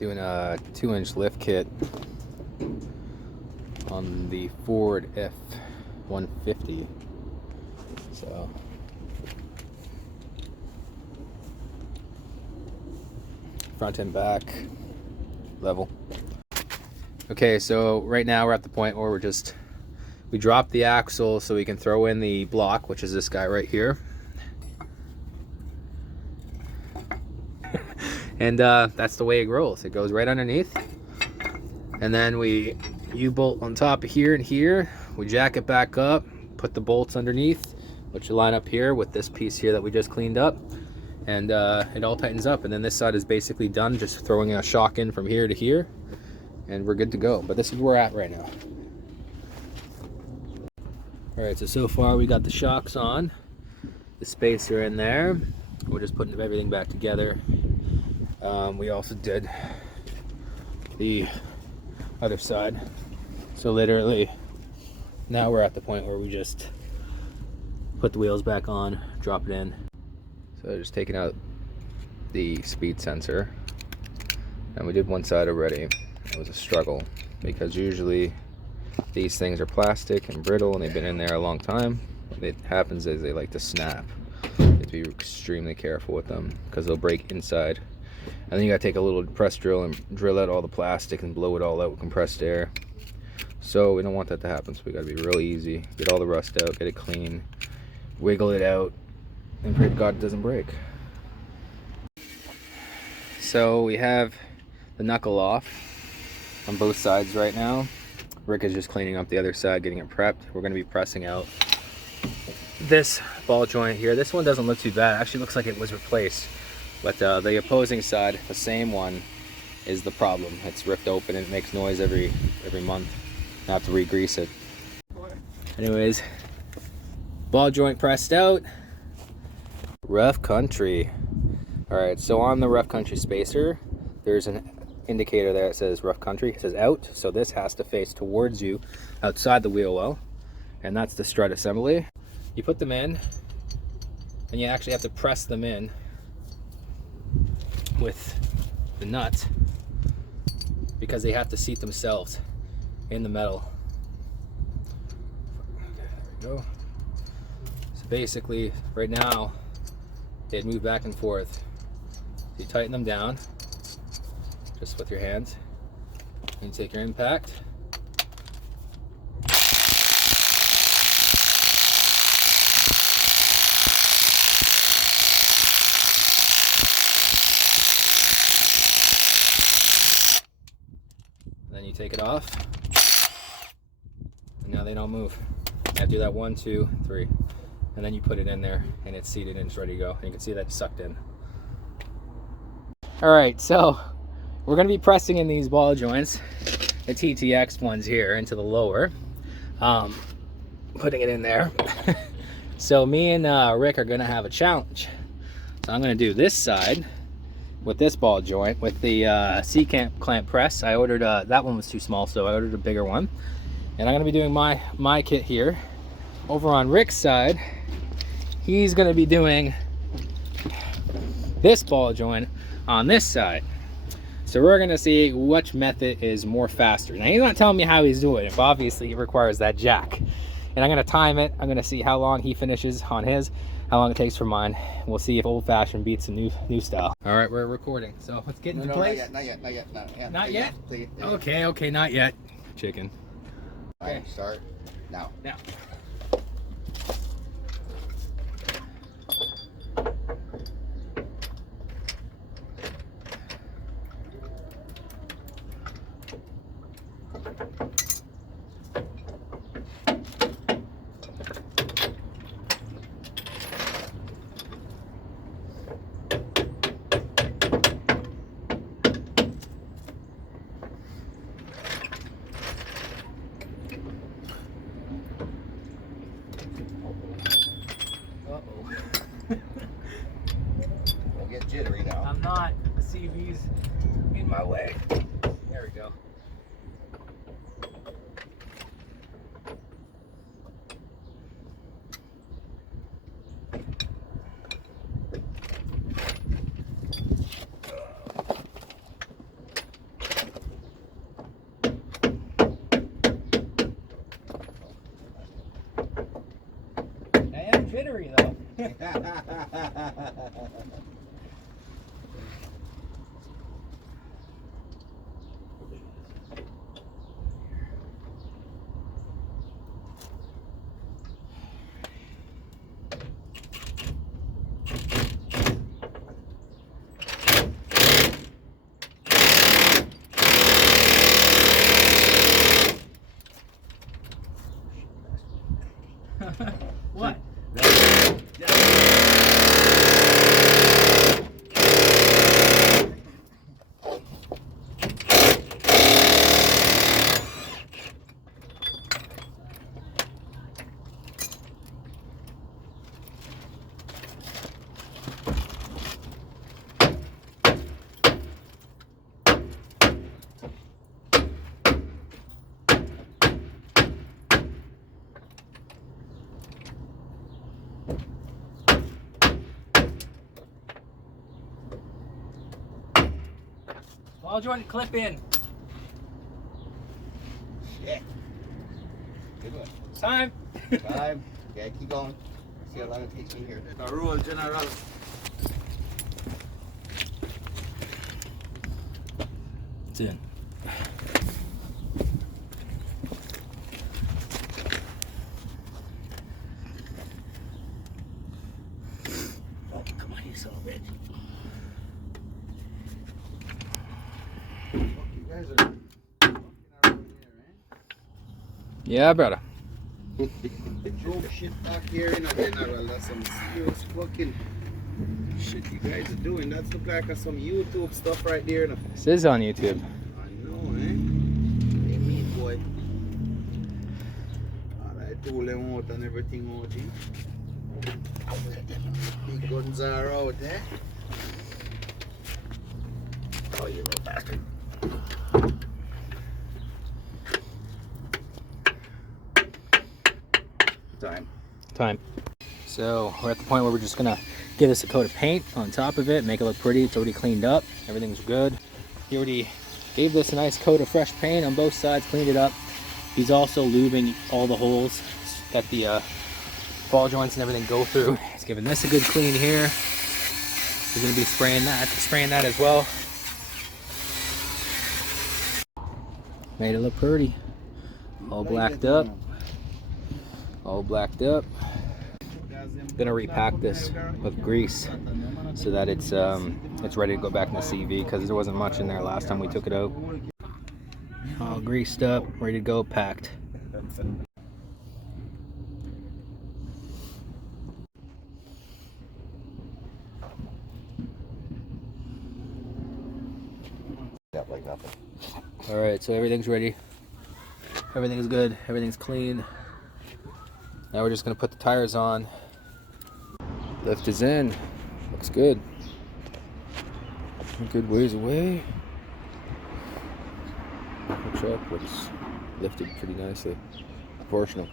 Doing a 2-inch lift kit on the Ford F150. So front and back level. Okay, so right now we're at the point where we dropped the axle so we can throw in the block, which is this guy right here. And that's the way it rolls. It goes right underneath. And then we U-bolt on top of here and here. We jack it back up, put the bolts underneath, which will line up here with this piece here that we just cleaned up. And it all tightens up. And then this side is basically done, just throwing a shock in from here to here. And we're good to go. But this is where we're at right now. All right, so far we got the shocks on, the spacer in there. We're just putting everything back together. We also did the other side. So literally, now we're at the point where we just put the wheels back on, drop it in. So just taking out the speed sensor. And we did one side already. It was a struggle because usually these things are plastic and brittle and they've been in there a long time. What happens is they like to snap. You have to be extremely careful with them because they'll break inside. And then you gotta take a little press drill and drill out all the plastic and blow it all out with compressed air. So we don't want that to happen, so we gotta be real easy. Get all the rust out, get it clean, wiggle it out, and pray to God it doesn't break. So we have the knuckle off on both sides right now. Rick is just cleaning up the other side, getting it prepped. We're gonna be pressing out this ball joint here. This one doesn't look too bad. It actually looks like it was replaced. But the opposing side, the same one, is the problem. It's ripped open and it makes noise every month. I have to re-grease it. Anyways, ball joint pressed out. Rough country. Alright, so on the rough country spacer, there's an indicator there that says rough country. It says out, so this has to face towards you outside the wheel well. And that's the strut assembly. You put them in, and you actually have to press them in with the nut because they have to seat themselves in the metal. Okay, there we go. So basically, right now, they'd move back and forth. So you tighten them down just with your hands. And you take your impact. Then you take it off, and now they don't move. I do that 1, 2, 3, and then you put it in there, and it's seated and it's ready to go. And you can see that it's sucked in. All right, so we're going to be pressing in these ball joints, the TTX ones here, into the lower, putting it in there. So me and Rick are going to have a challenge. So I'm going to do this side with this ball joint with the C-clamp press. I ordered that one was too small, so I ordered a bigger one. And I'm gonna be doing my kit here. Over on Rick's side, he's gonna be doing this ball joint on this side. So we're gonna see which method is more faster. Now he's not telling me how he's doing it, but obviously he requires that jack. And I'm gonna time it. I'm gonna see how long he finishes on his, how long it takes for mine. We'll see if old fashioned beats the new style. All right, we're recording. So let's get into place. Not yet. Not yet? Okay, not yet. Chicken. Okay, start now. Now. Don't get jittery now. I'm not. The CV's in my way. There we go. jittery though. What? Ball joint clip in. Shit. Good one. Time. Time. Okay, keep going. See how long it takes me here. The roll, General. It's in. Oh, come on, you son of a bitch. You guys are fucking around here, Yeah, brother. eh? Joke shit back here, you know, General. That's some serious fucking shit you guys are doing. That's look like some YouTube stuff right there. You know. This is on YouTube. I know, eh? Hey, me, boy. All I told them out and everything out, eh? Big guns are out, eh? Oh, you little bastard. Time. So we're at the point where we're just gonna give this a coat of paint on top of it, make it look pretty. It's already cleaned up, everything's good. He already gave this a nice coat of fresh paint on both sides, cleaned it up. He's also lubing all the holes that the ball joints and everything go through. He's giving this a good clean here. He's gonna be spraying that as well. Made it look pretty. All blacked up. All blacked up. Gonna repack this with grease so that it's ready to go back in the CV, because there wasn't much in there last time we took it out. All greased up, ready to go, packed. Like nothing. All right, so everything's ready. Everything's good. Everything's clean. Now we're just gonna put the tires on. Lift is in. Looks good. A good ways away. The truck looks lifted pretty nicely. Proportional.